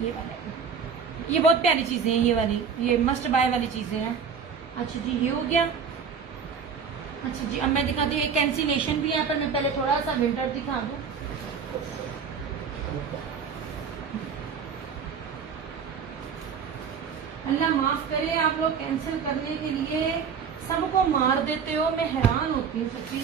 ये वाला, ये बहुत प्यारी चीजें हैं, ये वाली, ये मस्ट बाय वाली चीजें हैं। अच्छा जी, ये हो गया। अच्छा जी, अब मैं दिखाती हूँ, एक कैंसिलेशन भी है, पर मैं पहले थोड़ा सा विंटर दिखा दूँ। अल्लाह माफ करे, आप लोग कैंसिल करने के लिए सबको मार देते हो, मैं हैरान होती हूँ सच्ची।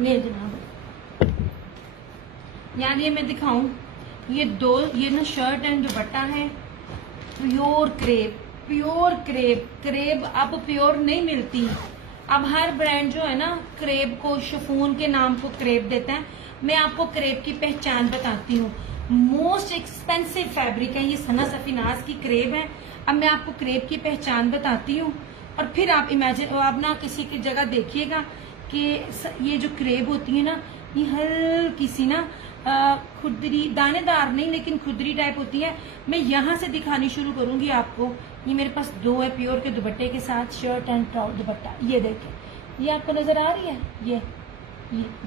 ले जनाब, यार ये मैं दिखाऊं, ये दो, ये ना शर्ट एंड दुपट्टा है, pure crepe, pure crepe. Crepe अब प्योर नहीं मिलती, अब हर ब्रांड जो है ना क्रेप को, शिफॉन के नाम को क्रेप देता है। मैं आपको क्रेप की पहचान बताती हूँ। मोस्ट एक्सपेंसिव फैब्रिक है ये, सना सफीनाज की क्रेप है। अब मैं आपको क्रेप की पहचान बताती हूँ, और फिर आप इमेजिन, आप ना किसी की जगह देखिएगा कि ये जो क्रेप होती है ना, ये हल्की सी ना खुदरी, दानेदार नहीं लेकिन खुदरी टाइप होती है। मैं यहाँ से दिखानी शुरू करूंगी आपको। ये मेरे पास दो है प्योर के दुपट्टे के साथ, शर्ट एंड दुपट्टा। ये देखें, ये आपको नजर आ रही है,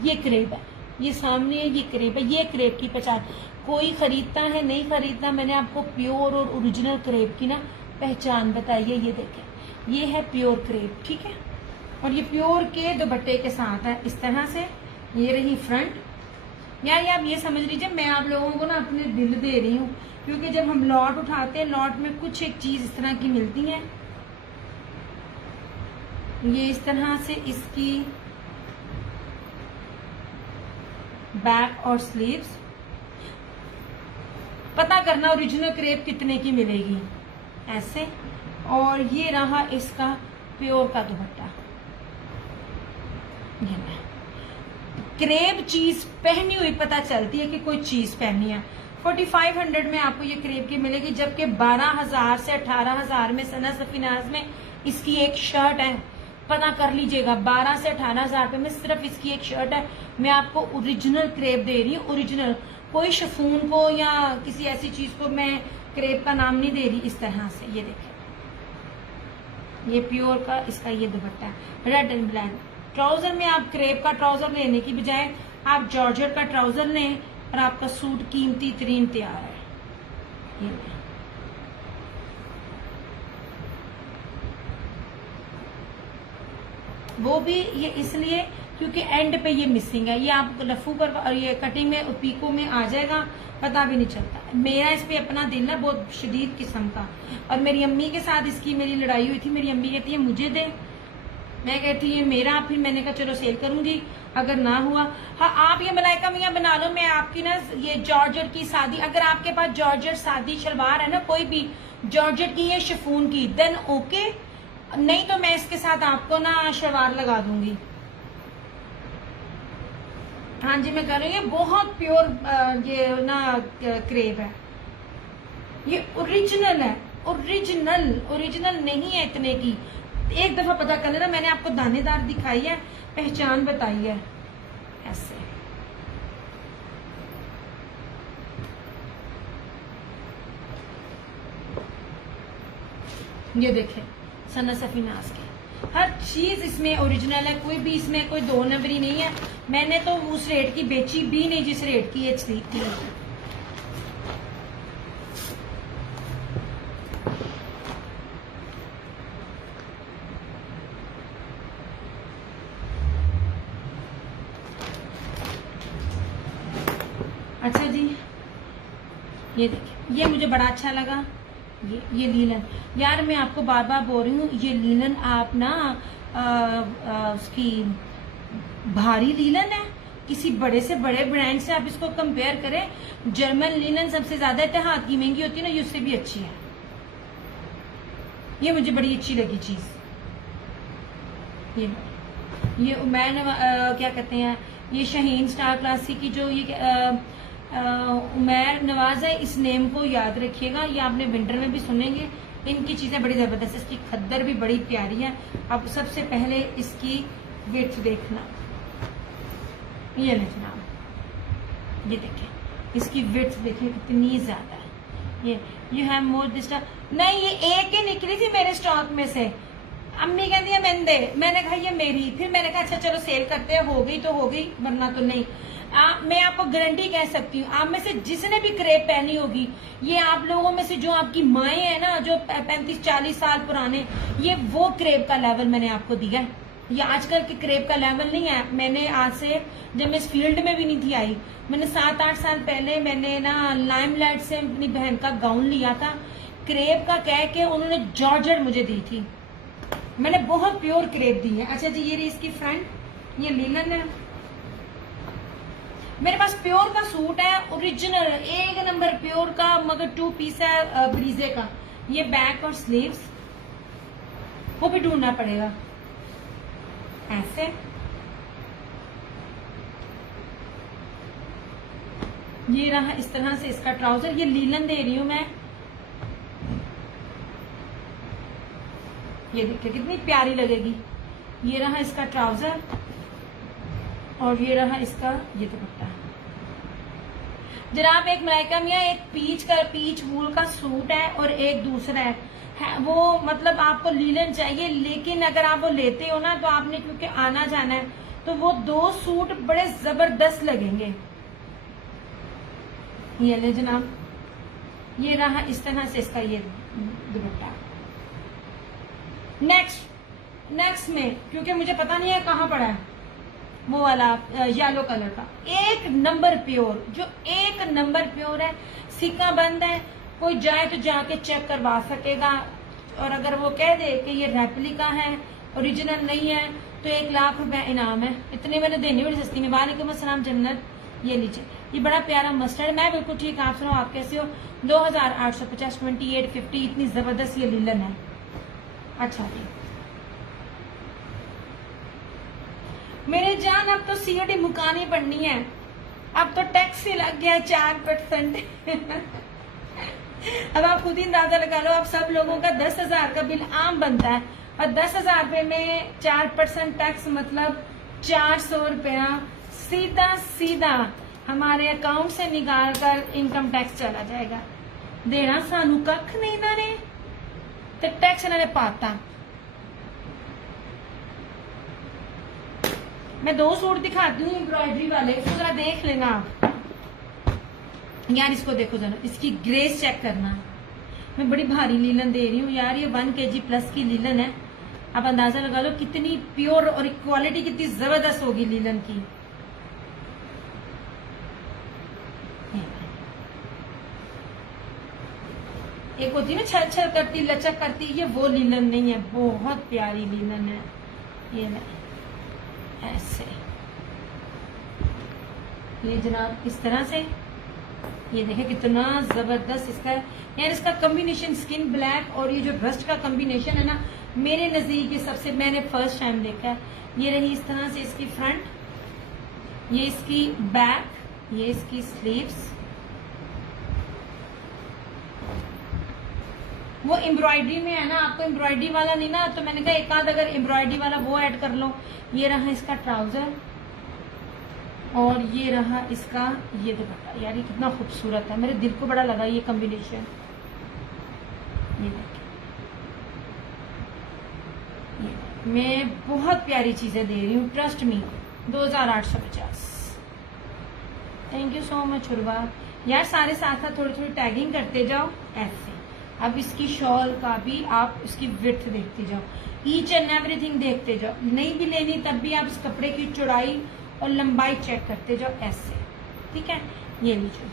ये क्रेप है, ये सामने ये क्रेप है। ये क्रेप की पहचान, कोई खरीदता है नहीं खरीदता, मैंने आपको प्योर और ओरिजिनल क्रेप की ना पहचान बताई है। ये देखें, ये है प्योर क्रेप, ठीक है, और ये प्योर के दुपट्टे के साथ है इस तरह से। ये रही फ्रंट। यार आप ये समझ लीजिए, मैं आप लोगों को ना अपने दिल दे रही हूँ, क्योंकि जब हम लॉट उठाते हैं, लॉट में कुछ एक चीज इस तरह की मिलती है। ये इस तरह से इसकी बैक और स्लीव्स। पता करना ओरिजिनल क्रेप कितने की मिलेगी, ऐसे। और ये रहा इसका प्योर का दुपट्टा। क्रेप चीज पहनी हुई पता चलती है कि कोई चीज पहनी है। 4500 में आपको ये क्रेप की मिलेगी, जबकि 12,000 से 18,000 में सना सफीनाज में इसकी एक शर्ट है। पता कर लीजिएगा, 12 से 18,000 रुपए में सिर्फ इसकी एक शर्ट है। मैं आपको ओरिजिनल क्रेप दे रही हूँ, ओरिजिनल, कोई शिफॉन को या किसी ऐसी चीज को मैं क्रेप का नाम नहीं दे रही। इस तरह से ये देखें, ये प्योर का इसका ये दुपट्टा है, रेड एंड ब्लैक। ट्राउजर में आप क्रेप का ट्राउजर लेने की बजाय आप जॉर्जेट का ट्राउजर लें, और आपका सूट कीमती तरीन तैयार है। ये वो भी ये इसलिए क्योंकि एंड पे ये मिसिंग है। ये आप लफू पर, ये कटिंग में, पीको में आ जाएगा, पता भी नहीं चलता। मेरा इस पे अपना दिल है बहुत शदीद किस्म का, और मेरी अम्मी के साथ इसकी मेरी लड़ाई हुई थी। मेरी अम्मी कहती है मुझे दे, मैं कहती है मेरा। फिर मैंने कहा चलो सेल करूंगी, अगर ना हुआ, हाँ आप ये मलाइका मियाँ बना लो, मैं आपकी ना ये जॉर्जेट की सादी, अगर आपके पास जॉर्जेट सादी शलवार है ना, कोई भी जॉर्जेट की या शिफॉन की, देन ओके, नहीं तो मैं इसके साथ आपको ना शलवार लगा दूंगी। हाँ जी, मैं कह रही हूँ, ये बहुत प्योर ये ना क्रेप है, ये ओरिजिनल है, ओरिजिनल नहीं है इतने की। एक दफा पता कर लेना, मैंने आपको दानेदार दिखाई है, पहचान बताई है, ऐसे। ये देखें, सना सफीनाज की हर चीज इसमें ओरिजिनल है, कोई भी इसमें कोई दो नंबरी नहीं है। मैंने तो उस रेट की बेची भी नहीं जिस रेट की ये थी। अच्छा जी, ये देखिए, ये मुझे बड़ा अच्छा लगा, ये लीलन। यार मैं आपको बार बार बोल रही हूँ, ये लीलन आप ना उसकी भारी लीलन है, किसी बड़े से बड़े ब्रांड से आप इसको कंपेयर करें। जर्मन लीलन सबसे ज्यादा इत्तेहाद की महंगी होती है ना, ये उससे भी अच्छी है। ये मुझे बड़ी अच्छी लगी चीज। ये उमैर क्या कहते हैं, ये शाहीन स्टार क्लासिक की जो ये उमैर नवाज है, इस नेम को याद रखिएगा। ये आपने विंटर में भी सुनेंगे, इनकी चीजें बड़ी जबरदस्त, इसकी खद्दर भी बड़ी प्यारी है। अब सबसे पहले इसकी विड्थ देखना, ये ले जनाब, ये देखें, इसकी विड्थ देखें कितनी ज्यादा है। ये यू हैव मोर दिस, नहीं ये एक ही निकली थी मेरे स्टॉक में से। अम्मी कहती है मैंने दे, मैंने कहा ये मेरी, फिर मैंने कहा अच्छा चलो सेल करते हैं, हो गई तो हो गई वरना तो नहीं। मैं आपको गारंटी कह सकती हूँ, आप में से जिसने भी क्रेप पहनी होगी, ये आप लोगों में से जो आपकी माएँ हैं ना, जो 35-40 साल पुराने, ये वो क्रेप का लेवल मैंने आपको दिया है। ये आजकल के क्रेप का लेवल नहीं है। मैंने आज से, जब मैं इस फील्ड में भी नहीं थी आई, मैंने 7-8 साल पहले मैंने ना लाइमलाइट से अपनी बहन का गाउन लिया था, क्रेप का कह के उन्होंने जॉर्जेट मुझे दी थी, मैंने बहुत प्योर क्रेप दी है। अच्छा जी, ये रही इसकी फ्रंट, ये लिनन है। मेरे पास प्योर का सूट है, ओरिजिनल एक नंबर प्योर का, मगर 2 पीस है ब्रीजे का। ये बैक और स्लीव्स, वो भी ढूंढना पड़ेगा ऐसे। ये रहा इस तरह से इसका ट्राउजर, ये लीलन दे रही हूं मैं। ये देखिए कितनी प्यारी लगेगी। ये रहा इसका ट्राउजर और ये रहा इसका ये दुपट्टा। जनाब एक मलाइका मियाँ, एक पीच वूल का सूट है और एक दूसरा है वो, मतलब आपको लीलन चाहिए, लेकिन अगर आप वो लेते हो ना तो आपने क्योंकि आना जाना है, तो वो 2 सूट बड़े जबरदस्त लगेंगे। ये ले जनाब, ये रहा इस तरह से इसका ये दुपट्टा। नेक्स्ट में, क्योंकि मुझे पता नहीं है कहाँ पड़ा है वो वाला येलो कलर का, एक नंबर प्योर, जो एक नंबर प्योर है, सिक्का बंद है, कोई जाए तो जाके चेक करवा सकेगा। और अगर वो कह दे कि ये रेप्लिका है, ओरिजिनल नहीं है, तो 1 लाख रुपए इनाम है। इतने मैंने देनी बड़ी सस्ती में। वालेकुम अस्सलाम जन्नत, ये लीजिए, ये बड़ा प्यारा मस्टर्ड। मैं बिल्कुल ठीक, आप सुनो आप कैसे हो? 2850, 2850, इतनी जबरदस्त ये लीलन है। अच्छा जी मेरे जान, अब तो सीओडी मुकानी पड़नी है, अब तो टैक्स ही लग गया 4%। अब आप खुद ही अंदाजा लगा लो, अब सब लोगों का 10,000 का बिल आम बनता है, और 10,000 रुपए में 4% टैक्स, मतलब 400 रुपया सीधा हमारे अकाउंट से निकाल कर इनकम टैक्स चला जाएगा। देना सानू कख नहीं इन्होंने, तो टैक्स इन्होंने पाता। मैं 2 सूट दिखाती हूँ एम्ब्रॉयडरी वाले, इसको जरा देख लेना आप यार, इसको देखो जरा, इसकी ग्रेस चेक करना। मैं बड़ी भारी लीलन दे रही हूँ यार, ये 1 kg प्लस की लीलन है। आप अंदाजा लगा लो कितनी प्योर और क्वालिटी कितनी जबरदस्त होगी लीलन की। एक होती है ना छल छल करती, लचक करती, ये वो लीलन नहीं है, बहुत प्यारी लीलन है। ये नहीं ऐसे, ये जनाब इस तरह से, ये देखें कितना जबरदस्त इसका है यार। इसका कॉम्बिनेशन स्किन ब्लैक और ये जो रस्ट का कॉम्बिनेशन है ना, मेरे नजदीक सबसे मैंने फर्स्ट टाइम देखा है। ये रही इस तरह से इसकी फ्रंट, ये इसकी बैक, ये इसकी स्लीव्स। वो एम्ब्रॉयडरी में है ना, आपको एम्ब्रॉयडरी वाला नहीं ना, तो मैंने कहा एक आध अगर एम्ब्रॉयडरी वाला वो ऐड कर लो। ये रहा इसका ट्राउजर और ये रहा इसका ये दुपट्टा। यार ये कितना खूबसूरत है, मेरे दिल को बड़ा लगा ये कॉम्बिनेशन। ये देखिए, मैं बहुत प्यारी चीजें दे रही हूँ, trust me. 2850। Thank you so much Urwa. यार सारे साथ साथ थोड़ी थोड़ी टैगिंग करते जाओ ऐसे। अब इसकी शॉल का भी आप इसकी विड्थ देखते जाओ, ईच एंड एवरीथिंग देखते जाओ। नहीं भी लेनी तब भी आप इस कपड़े की चौड़ाई और लंबाई चेक करते जाओ ऐसे, ठीक है। ये लीजिए,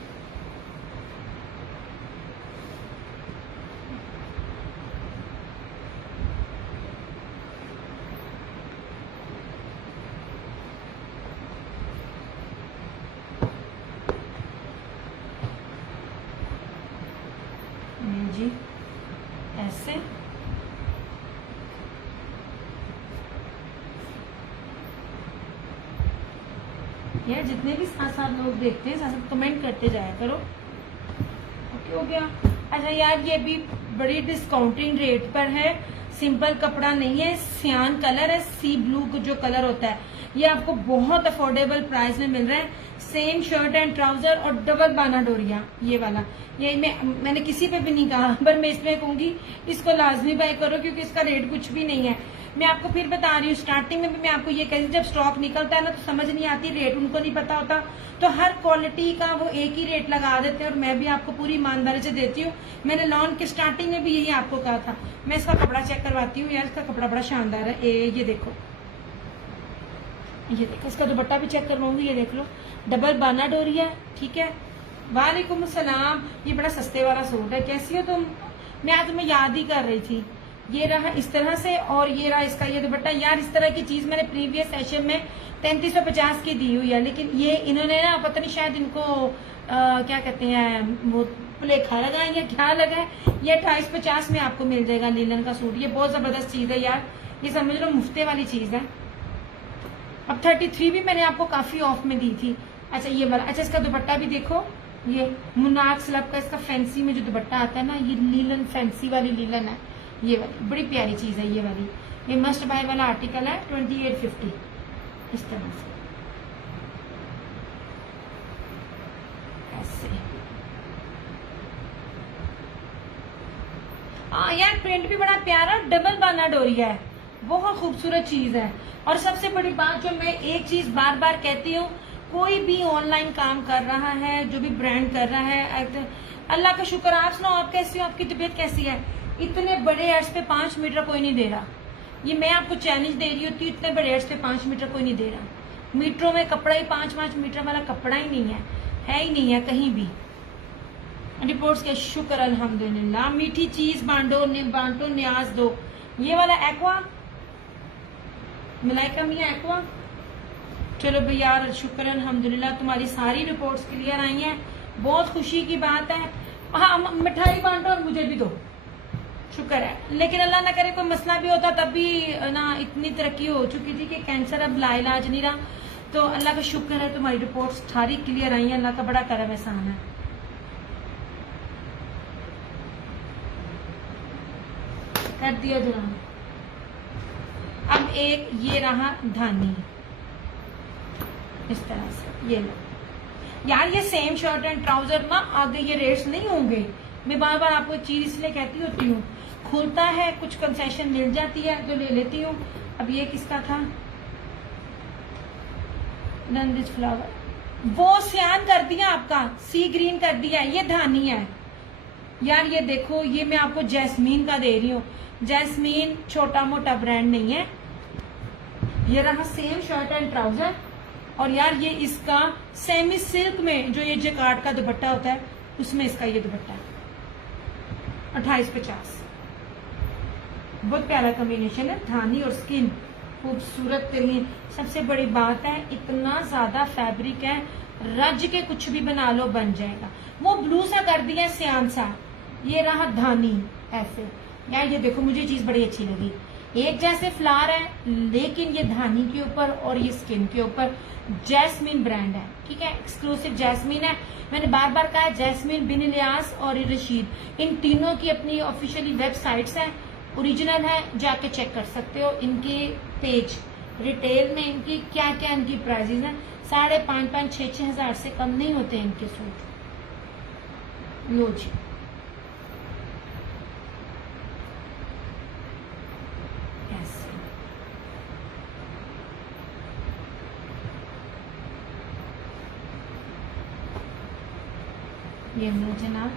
जी ऐसे। यार जितने भी साथ साथ लोग देखते हैं साथ कमेंट करते जाया करो। ओके हो गया। अच्छा यार ये भी बड़ी डिस्काउंटिंग रेट पर है, सिंपल कपड़ा नहीं है, सियान कलर है, सी ब्लू जो कलर होता है। ये आपको बहुत अफोर्डेबल प्राइस में मिल रहा है। सेम शर्ट एंड ट्राउजर और डबल बाना डोरिया, ये वाला, ये मैंने किसी पे भी नहीं कहा, पर मैं इसमें कहूंगी इसको लाजमी बाय करो क्योंकि इसका रेट कुछ भी नहीं है। मैं आपको फिर बता रही हूँ, स्टार्टिंग में भी मैं आपको ये कह रही हूँ, जब स्टॉक निकलता है ना तो समझ नहीं आती, रेट उनको नहीं पता होता, तो हर क्वालिटी का वो एक ही रेट लगा देते हैं और मैं भी आपको पूरी ईमानदारी से देती हूँ। मैंने लॉन के स्टार्टिंग में भी यही आपको कहा था। मैं इसका कपड़ा चेक करवाती हूँ यार, इसका कपड़ा बड़ा शानदार है। ये देखो, ये देखो, इसका दुपट्टा भी चेक करवाऊंगी, ये देख लो, डबल बाना डोरी है, ठीक है। वालेकुम सलाम, ये बड़ा सस्ते वाला सूट है, कैसी हो तुम? मैं आज तुम्हें याद ही कर रही थी। ये रहा इस तरह से और ये रहा इसका ये दुपट्टा। यार इस तरह की चीज मैंने प्रीवियस सेशन में 3350 की दी हुई है, लेकिन ये इन्होंने ना पता नहीं शायद इनको क्या कहते हैं वो पुलेखा लगा या क्या लगा है, ये 2850 में आपको मिल जाएगा लीलन का सूट। ये बहुत जबरदस्त चीज है यार, ये समझ लो मुफ्ते वाली चीज है। अब 33 भी मैंने आपको काफी ऑफ में दी थी। अच्छा ये वाला, अच्छा इसका दुपट्टा भी देखो, ये मुनाक स्लब का इसका फैंसी में जो दुपट्टा आता है ना, ये लीलन फैंसी वाली लीलन है, ये वाली बड़ी प्यारी चीज है ये वाली। ये मस्ट बाय वाला आर्टिकल है 2850, इस तरह से ऐसे। हाँ यार प्रिंट भी बड़ा प्यारा, डबल बाना डोरिया है, बहुत खूबसूरत चीज है। और सबसे बड़ी बात जो मैं एक चीज बार बार कहती हूँ, कोई भी ऑनलाइन काम कर रहा है, जो भी ब्रांड कर रहा है, अल्लाह का शुक्र। आप सुनाओ, आप कैसी हो, आपकी तबीयत कैसी है? इतने बड़े एड्स पे 5 मीटर कोई नहीं दे रहा। ये मैं आपको चैलेंज दे रही होती, इतने बड़े एड्स पे 5 मीटर कोई नहीं दे रहा। मीटरों में कपड़ा ही 5-5 मीटर वाला कपड़ा ही नहीं है ही नहीं है कहीं भी। रिपोर्ट्स के शुक्र अल्हम्दुलिल्लाह। मीठी चीज बांटो न्याज दो। ये वाला एक्वा मलाइका मियां एक्वा, चलो भाई यार शुक्र अल्हम्दुलिल्लाह, तुम्हारी सारी रिपोर्ट्स क्लियर आई हैं, बहुत खुशी की बात है। हाँ मिठाई बांटो और मुझे भी दो, शुक्र है। लेकिन अल्लाह ना करे कोई मसला भी होता, तब भी ना इतनी तरक्की हो चुकी थी कि कैंसर अब लाइलाज नहीं रहा। तो अल्लाह का शुक्र है, तुम्हारी रिपोर्ट्स सारी क्लियर आई हैं, अल्लाह का बड़ा करम एहसान है। कर दिया जुरान। अब एक ये रहा धानी, इस तरह से, ये लो यार। ये सेम शर्ट एंड ट्राउजर ना आगे ये रेट्स नहीं होंगे। मैं बार बार आपको चीज इसलिए कहती होती हूँ, खुलता है कुछ कंसेशन मिल जाती है तो ले लेती हूँ। अब ये किसका था, दिस फ्लावर, वो सियान कर दिया आपका, सी ग्रीन कर दिया, ये धानी है यार। ये देखो, ये मैं आपको जैस्मीन का दे रही हूँ। जैस्मीन छोटा मोटा ब्रांड नहीं है। ये रहा सेम शर्ट एंड ट्राउजर, और यार ये इसका सेमी सिल्क में जो ये जैकार्ड का दुपट्टा होता है, उसमें इसका ये दुपट्टा है 2850। बहुत प्यारा कॉम्बिनेशन है, धानी और स्किन, खूबसूरत तरीन। सबसे बड़ी बात है, इतना ज्यादा फैब्रिक है, रज के कुछ भी बना लो बन जाएगा। वो ब्लू सा कर दिया सियान सा। ये रहा धानी ऐसे यार। ये देखो, मुझे चीज बड़ी अच्छी लगी, एक जैसे फ्लावर है लेकिन ये धानी के ऊपर और ये स्किन के ऊपर। जैस्मीन ब्रांड है, ठीक है, एक्सक्लूसिव जैस्मीन है। मैंने बार बार कहा, जैस्मीन, बिन इलियास और रशीद, इन तीनों की अपनी ऑफिशियली वेबसाइट्स हैं, ओरिजिनल है, जाके चेक कर सकते हो इनके पेज। रिटेल में इनकी क्या क्या इनकी प्राइसेस हैं, 5,500 6,6 हजार से कम नहीं होते इनके सूट। लो जी, ये लो जनाब,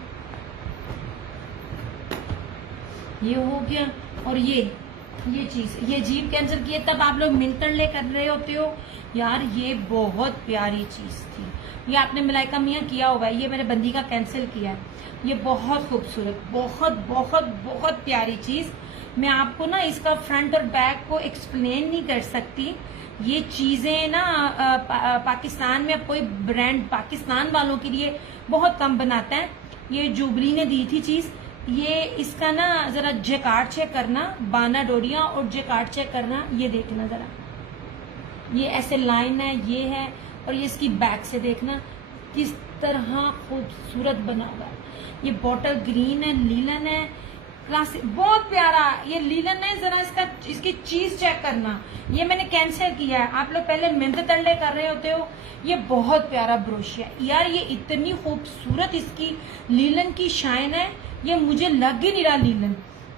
ये हो गया। और ये चीज, ये जीप कैंसिल किए तब आप लोग मिंटरले कर रहे होते हो यार। ये बहुत प्यारी चीज थी, ये आपने मलाइका मियां किया होगा, ये मैंने बंदी का कैंसिल किया है। ये बहुत खूबसूरत, बहुत बहुत बहुत प्यारी चीज। मैं आपको ना इसका फ्रंट और बैक को एक्सप्लेन नहीं कर सकती। ये चीजें ना पाकिस्तान में कोई ब्रांड पाकिस्तान वालों के लिए बहुत कम बनाता है। ये जुबली ने दी थी चीज। ये इसका ना जरा जैकार्ड चेक करना, बाना डोरिया और जैकार्ड चेक करना, ये देखना जरा, ये ऐसे लाइन है, ये है, और ये इसकी बैक से देखना किस तरह खूबसूरत बना हुआ है। ये बॉटल ग्रीन है, लीलन है, क्लासिक, बहुत प्यारा। ये लीलन है, जरा इसकी चीज चेक करना, ये मैंने कैंसिल किया है। आप लोग पहले मिंद तल्ले कर रहे होते हो। ये बहुत प्यारा ब्रोशिया यार, ये इतनी खूबसूरत इसकी लीलन की शाइन है, ये मुझे लग ही नहीं रहा लीलन।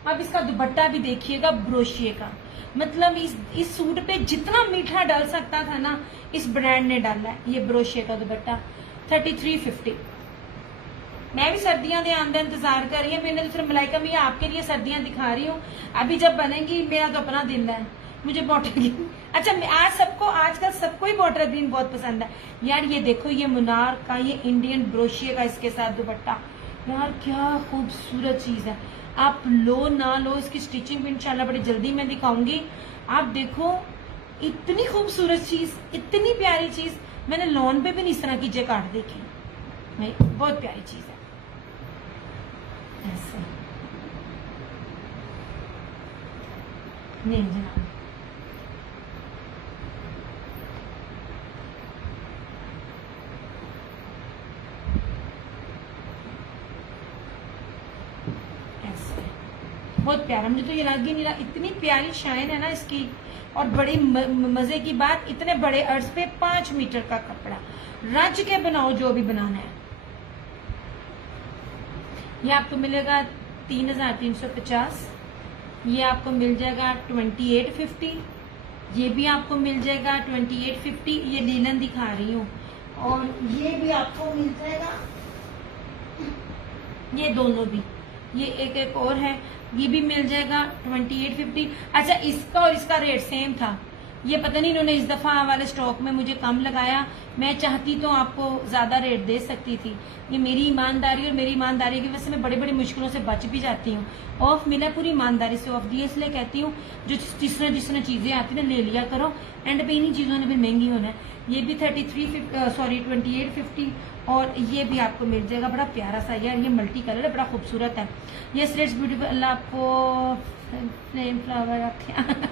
अब इसका दुपट्टा भी देखिएगा ब्रोशिये का, मतलब इस सूट पे जितना मीठा डाल सकता था ना, इस ब्रांड ने डाला है। ये ब्रोशिये का दुपट्टा 3350। मैं भी सर्दियां दे आंदा इंतजार कर रही हूँ। मैंने तो सिर्फ मलाइका मैं आपके लिए सर्दियां दिखा रही हूँ, अभी जब बनेगी मेरा तो अपना दिल है, मुझे बॉटल ग्रीन। अच्छा, आजकल सबको ही बॉटल ग्रीन बहुत पसंद है यार। ये देखो, ये मुनार का, ये इंडियन ब्रोशिये का इसके साथ दुपट्टा, यार क्या खूबसूरत चीज है। आप लो ना लो, इसकी स्टिचिंग भी इंशाल्लाह बड़ी जल्दी मैं दिखाऊंगी। आप देखो, इतनी खूबसूरत चीज, इतनी प्यारी चीज मैंने लॉन पे भी नहीं इस तरह की जैकार्ड देखी, बहुत प्यारी चीज है। ऐसे नहीं जनाब, ऐसे बहुत प्यारा, मुझे तो ये लग ही नहीं रहा, इतनी प्यारी शाइन है ना इसकी। और बड़ी मजे की बात, इतने बड़े अर्ज पे 5 मीटर का कपड़ा, रच के बनाओ जो भी बनाना है। ये आपको मिलेगा 3350, ये आपको मिल जाएगा 2850, ये भी आपको मिल जाएगा 2850। ये लीलन दिखा रही हूँ, और ये भी आपको मिल जाएगा, ये दोनों भी, ये एक और है, ये भी मिल जाएगा 2850। अच्छा, इसका और इसका रेट सेम था, ये पता नहीं इन्होंने इस दफा वाले स्टॉक में मुझे कम लगाया, मैं चाहती तो आपको ज्यादा रेट दे सकती थी। ये मेरी ईमानदारी, और मेरी ईमानदारी की वजह से मैं बड़ी बड़ी मुश्किलों से बच भी जाती हूँ। ऑफ मिला पूरी ईमानदारी से ऑफ दिए, इसलिए कहती हूँ जो जिस तरह चीजें आती है ना, ले लिया करो, एंड पे इन्हीं चीजों ने भी महंगी होना है। ये भी 2850, और ये भी आपको मिल जाएगा, बड़ा प्यारा सा यार, ये मल्टी कलर है, बड़ा खूबसूरत है। ये स्लेट्स ब्यूटीफुल, अल्लाह आपको फ्लेम फ्लावर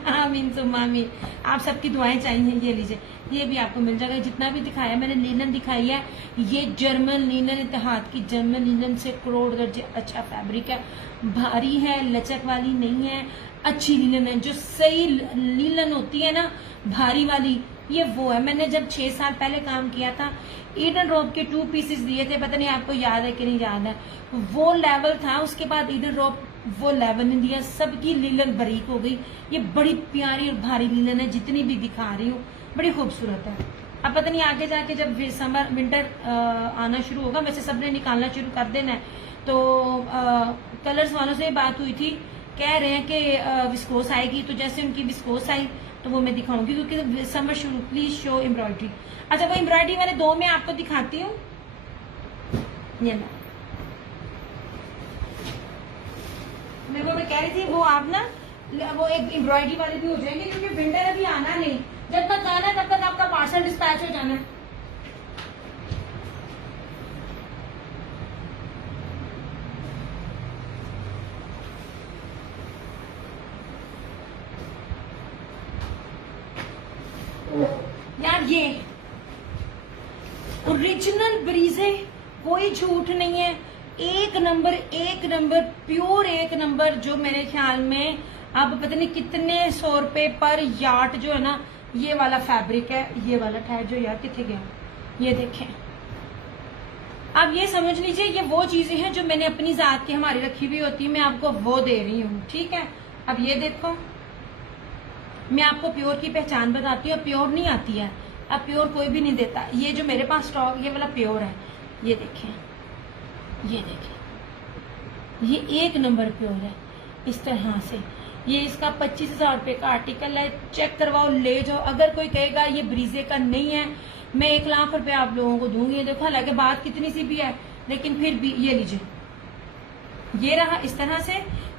आमीन सुम्मा आमीन, आप सबकी दुआएं चाहिए। ये लीजिए, ये भी आपको मिल जाएगा। जितना भी दिखाया मैंने, लीलन दिखाई है, ये जर्मन लीलन, इत्तेहाद की जर्मन लीलन से करोड़ दर्जे अच्छा फैब्रिक है, भारी है, लचक वाली नहीं है, अच्छी लीलन है। जो सही लीलन होती है ना, भारी वाली, ये वो है। मैंने जब 6 साल पहले काम किया था, ईडन रॉब के 2 पीसेस दिए थे, पता नहीं आपको याद है कि नहीं याद है, वो लेवल था। उसके बाद ईडन रॉब वो लेवल नहीं दिया, सबकी लीलन बारीक हो गई। ये बड़ी प्यारी और भारी लीलन है, जितनी भी दिखा रही हूँ, बड़ी खूबसूरत है। अब पता नहीं आगे जाके जब विंटर आना शुरू होगा, वैसे सबने निकालना शुरू कर देना है। तो कलर्स वालों से बात हुई थी, कह रहे हैं कि विस्कोस आएगी, तो जैसे उनकी विस्कोस आई तो वो मैं दिखाऊंगी, क्योंकि समर शुरू। Please show embroidery. अच्छा, वो एम्ब्रॉयडरी मैंने 2 में आपको दिखाती हूँ। ये मैं कह रही थी, वो आप ना, वो एक एम्ब्रॉयडरी वाले भी हो जाएंगे, क्योंकि विंटर अभी आना नहीं, जब तक आना है तब तक आपका पार्सल डिस्पैच हो जाना है। यार ये ओरिजिनल ब्रीजे, कोई झूठ नहीं है, एक नंबर प्योर एक नंबर। जो मेरे ख्याल में अब पता नहीं कितने 100 रुपए पर यार्ड जो है ना, ये वाला फैब्रिक है। ये वाला ठहर जो यार कितने गया, ये देखें। अब ये समझ लीजिए, ये वो चीजें हैं जो मैंने अपनी जात की हमारी रखी हुई होती है, मैं आपको वो दे रही हूँ, ठीक है। अब ये देखो, मैं आपको प्योर की पहचान बताती हूँ। प्योर नहीं आती है, अब प्योर कोई भी नहीं देता। ये जो मेरे पास स्टॉक, ये वाला प्योर है, ये देखें, ये देखें, ये एक नंबर प्योर है इस तरह से। ये इसका 25,000 रुपए का आर्टिकल है, चेक करवाओ, ले जाओ। अगर कोई कहेगा ये ब्रीजे का नहीं है, मैं 1 लाख रुपए आप लोगों को दूंगी। देखो, हालांकि बात कितनी सी भी है, लेकिन फिर भी ये लीजिए, ये रहा इस तरह से।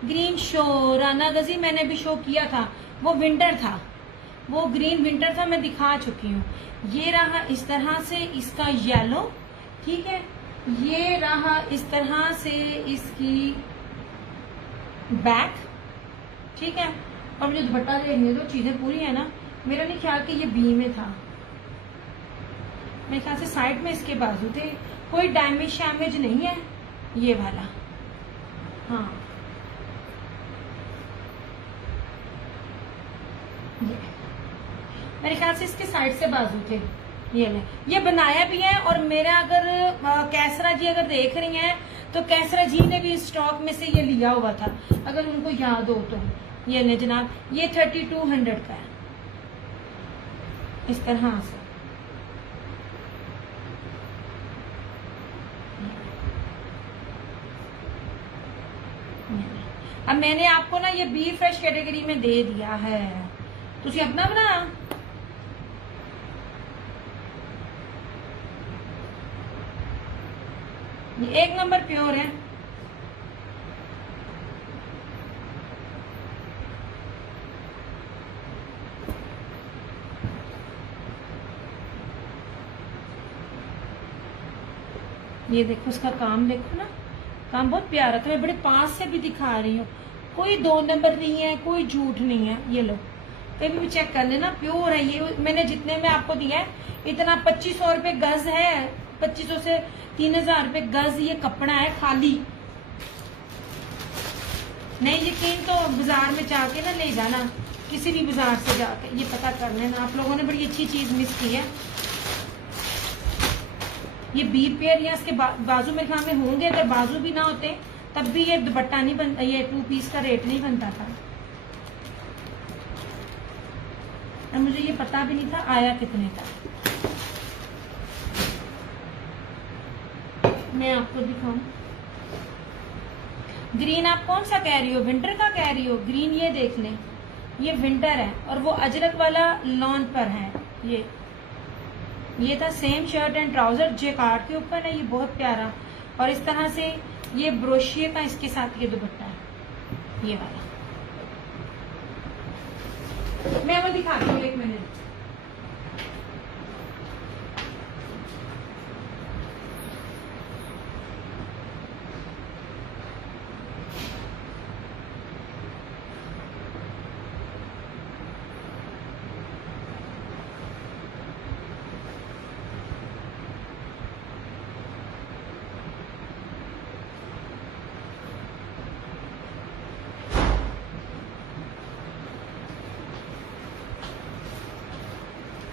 ग्रीन शो राना गजी मैंने भी शो किया था, वो विंटर था, वो ग्रीन विंटर था, मैं दिखा चुकी हूँ। ये रहा इस तरह से इसका येलो, ठीक है। ये रहा इस तरह से इसकी बैक, ठीक है। और मुझे दुपट्टा देखने दो, चीजें पूरी है ना। मेरा नहीं ख्याल कि ये बी में था, मेरे ख्याल से साइड में इसके बाजू थे। कोई डैमेज शैमेज नहीं है ये वाला, हाँ। ये मेरे ख्याल से इसके साइड से बाजू थे, ये ले, ये बनाया भी है। और मेरा अगर कैसरा जी अगर देख रही हैं तो कैसरा जी ने भी स्टॉक में से ये लिया हुआ था, अगर उनको याद हो तो। ये ले जनाब, ये 3200 का है, इस तरह से। अब मैंने आपको ना ये बी फ्रेश कैटेगरी में दे दिया है, तुझे अपना बना। ये 1 नंबर प्योर है। ये देखो उसका काम, देखो ना, काम बहुत प्यारा था। मैं बड़े पास से भी दिखा रही हूँ, कोई 2 नंबर नहीं है, कोई झूठ नहीं है। ये लो, कभी भी चेक कर लेना, प्योर है। ये मैंने जितने में आपको दिया है इतना 2500 रुपए गज है, 2500 से 3000 रुपए गज ये कपड़ा है खाली। नहीं यकीन तो बाजार में जाके ना ले जाना, किसी भी बाजार से जाके ये पता कर लेना। आप लोगों ने बड़ी अच्छी चीज मिस की है। ये बी पेयर या इसके बाजू मेरे ख्याल में होंगे, अगर बाजू भी ना होते तब भी ये दुपट्टा नहीं बनता, ये 2 पीस का रेट नहीं बनता था। और मुझे ये पता भी नहीं था आया कितने का। मैं आपको दिखाऊं, ग्रीन आप कौन सा कह रही हो, विंटर का कह रही हो? ग्रीन ये देख लें, ये विंटर है और वो अजरक वाला लॉन पर है। ये था same shirt and trouser jacquard के ऊपर है, ये बहुत प्यारा। और इस तरह से ये ब्रोशिये का इसके साथ ये दुपट्टा है, ये वाला। मैं वो दिखाती हूँ, 1 मिनट।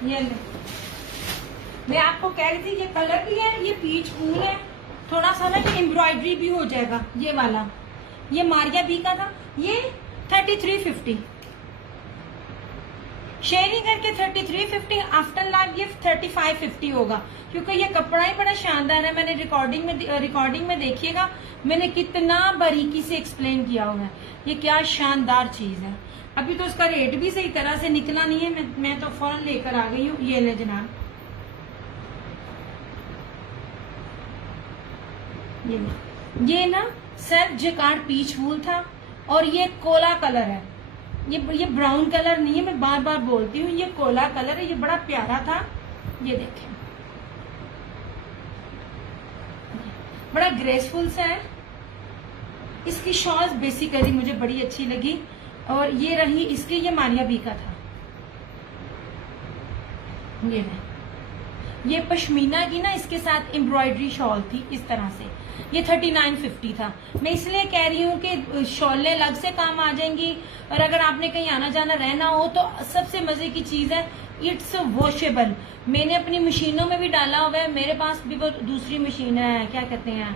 ये ले, मैं आपको कह रही थी ये कलर भी है, ये पीच फूल है, थोड़ा सा ना ये एम्ब्रॉयडरी भी हो जाएगा। ये वाला, ये मारिया बी का था, ये 3350 शेयरिंग करके 3350, आफ्टर लाइव ये 3550 होगा, क्योंकि ये कपड़ा ही बड़ा शानदार है। मैंने रिकॉर्डिंग में देखिएगा, मैंने कितना बारीकी से एक्सप्लेन किया हुआ है, ये क्या शानदार चीज है। अभी तो उसका रेट भी सही तरह से निकला नहीं है, मैं तो फौरन लेकर आ गई हूँ। ये ले जनाब, ये ना सेल्फ जेकार्ड पीच वूल था और ये कोला कलर है, ये ब्राउन कलर नहीं है, मैं बार बार बोलती हूँ, ये कोला कलर है। ये बड़ा प्यारा था, ये देखें, बड़ा ग्रेसफुल सा है। इसकी शॉल्स बेसिकली मुझे बड़ी अच्छी लगी। और ये रही इसकी, ये मारिया बी का था, ये पश्मीना की ना इसके साथ एम्ब्रॉयडरी शॉल थी इस तरह से। ये 3950 था। मैं इसलिए कह रही हूँ कि शॉलें अलग से काम आ जाएंगी, और अगर आपने कहीं आना जाना रहना हो तो सबसे मजे की चीज है, इट्स वॉशेबल। मैंने अपनी मशीनों में भी डाला हुआ है, मेरे पास भी वो दूसरी मशीन है, क्या कहते हैं,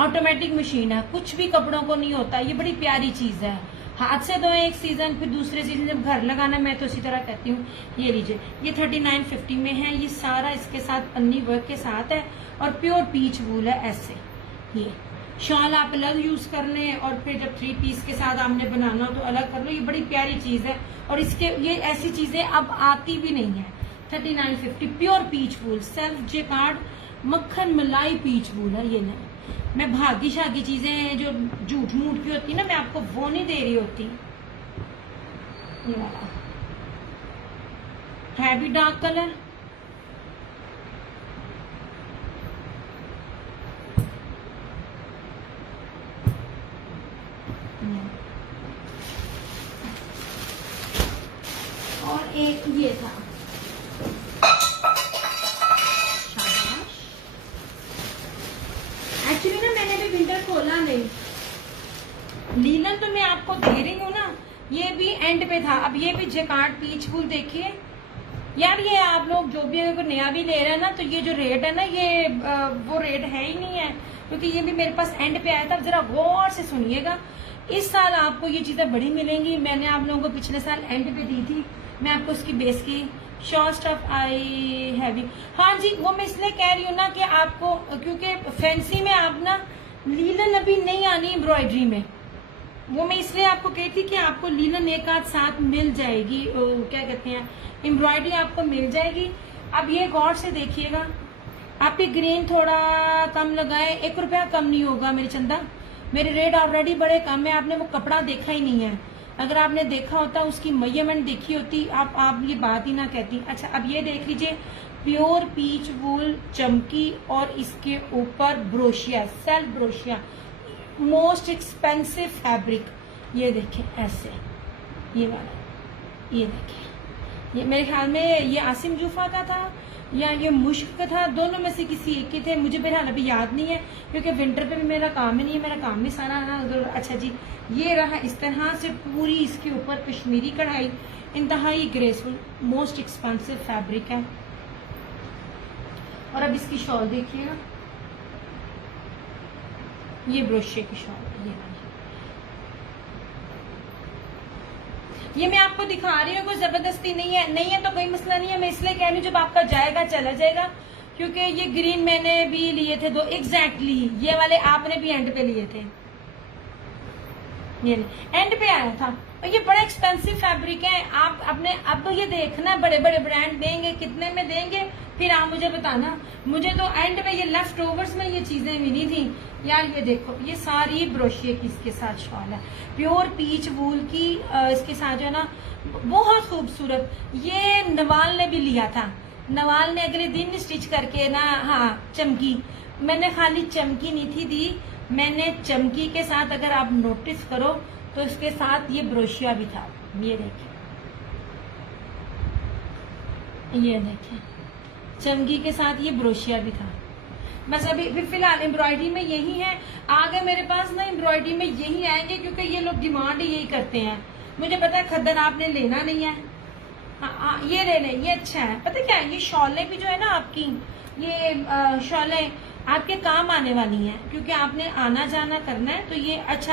ऑटोमेटिक मशीन है, कुछ भी कपड़ों को नहीं होता। ये बड़ी प्यारी चीज है। हाथ से धोए एक सीजन, फिर दूसरे सीजन जब घर लगाना, मैं तो इसी तरह कहती हूँ। ये लीजिए, ये 3950 में है। ये सारा इसके साथ पन्नी वर्क के साथ है और प्योर पीच वूल है। ऐसे ये शॉल आप अलग यूज कर लें, और फिर जब 3 पीस के साथ आपने बनाना हो तो अलग कर लो। ये बड़ी प्यारी चीज है, और इसके ये ऐसी चीजें अब आती भी नहीं है। 3950 प्योर पीच वूल, सेल्फ जेकार्ड मक्खन मलाई पीच वूल है। ये नहीं, मैं भागी शागी चीजें जो झूठ मूठ की होती है ना, मैं आपको वो नहीं दे रही होती। ये वाला है भी डार्क कलर, और एक ये था। एक्चुअली ना मैंने भी विंटर खोला नहीं, लीलन तो मैं आपको दे रही हूँ ना, ये भी एंड पे था। अब ये भी जैकार्ड पीच वूल देखिए यार, ये आप लोग जो भी अगर नया भी ले रहे हैं ना, तो ये जो रेट है ना, ये वो रेट है ही नहीं है, क्योंकि ये भी मेरे पास एंड पे आया था। जरा गौर से सुनिएगा, इस साल आपको ये चीजें बड़ी मिलेंगी। मैंने आप लोगों को पिछले साल एंड पे दी थी, मैं आपको उसकी बेस की शॉर्ट स्टफ आई हैवी। हाँ जी, वो मैं इसलिए कह रही हूँ ना कि आपको, क्योंकि फैंसी में आप ना लीलन अभी नहीं आनी एम्ब्रॉयडरी में, वो मैं इसलिए आपको कही थी कि आपको लीलन एक आध साथ मिल जाएगी, क्या कहते हैं, एम्ब्रॉयडरी आपको मिल जाएगी। अब ये गौर से देखिएगा, आप ये ग्रीन थोड़ा कम लगाए, 1 रुपया कम नहीं होगा मेरी चंदा। मेरे रेट ऑलरेडी बड़े कम है, आपने वो कपड़ा देखा ही नहीं है। अगर आपने देखा होता, उसकी मेजरमेंट देखी होती, आप ये बात ही ना कहती। अच्छा, अब ये देख लीजिए, प्योर पीच वूल चमकी और इसके ऊपर ब्रोशिया, सेल्फ ब्रोशिया, मोस्ट एक्सपेंसिव फैब्रिक। ये देखें ऐसे, ये वाला, ये देखें, ये मेरे ख्याल में ये आसिम जूफा का था या ये मुश्क का था, दोनों में से किसी एक के थे, मुझे बहरहाल अभी याद नहीं है, क्योंकि विंटर पे भी मेरा काम ही नहीं है, मेरा काम ही सारा ना उधर। अच्छा जी, ये रहा इस तरह से पूरी इसके ऊपर कश्मीरी कढ़ाई, इंतहाई ग्रेसफुल, मोस्ट एक्सपेंसिव फैब्रिक है। और अब इसकी शॉल देखिएगा, ये ब्रोशे की शॉल, ये मैं आपको दिखा रही हूँ, कोई जबरदस्ती नहीं है, नहीं है तो कोई मसला नहीं है। मैं इसलिए कह रही हूँ, जब आपका जाएगा चला जाएगा, क्योंकि ये ग्रीन मैंने भी लिए थे 2 एग्जैक्टली, ये वाले आपने भी एंड पे लिए थे, ये एंड पे आया था। और ये बड़ा एक्सपेंसिव फैब्रिक है। आप अपने अब ये देखना, बड़े बड़े ब्रांड देंगे, कितने में देंगे, फिर आप मुझे बताना। मुझे तो एंड पे ये लेफ्ट ओवर्स में ये चीजें मिली थी यार। ये देखो, ये सारी ब्रोशिये की इसके साथ शॉल है, प्योर पीच वूल की, इसके साथ जो है ना बहुत खूबसूरत। ये नवाल ने भी लिया था, नवाल ने अगले दिन स्टिच करके ना, हाँ चमकी, मैंने खाली चमकी नहीं थी दी, मैंने चमकी के साथ, अगर आप नोटिस करो तो इसके साथ ये ब्रोशिया भी था। ये देखिए, ये देखिए, चमकी के साथ ये ब्रोशिया भी था। बस अभी फिलहाल एम्ब्रॉयडरी में यही है, आगे मेरे पास ना एम्ब्रॉयडरी में यही आएंगे, क्योंकि ये लोग डिमांड यही करते हैं। मुझे पता है खद्दर आपने लेना नहीं है, हाँ ये ले लें, ये अच्छा है। पता क्या है, ये शॉलें भी जो है ना आपकी, ये शॉलें आपके काम आने वाली हैं, क्योंकि आपने आना जाना करना है, तो ये अच्छा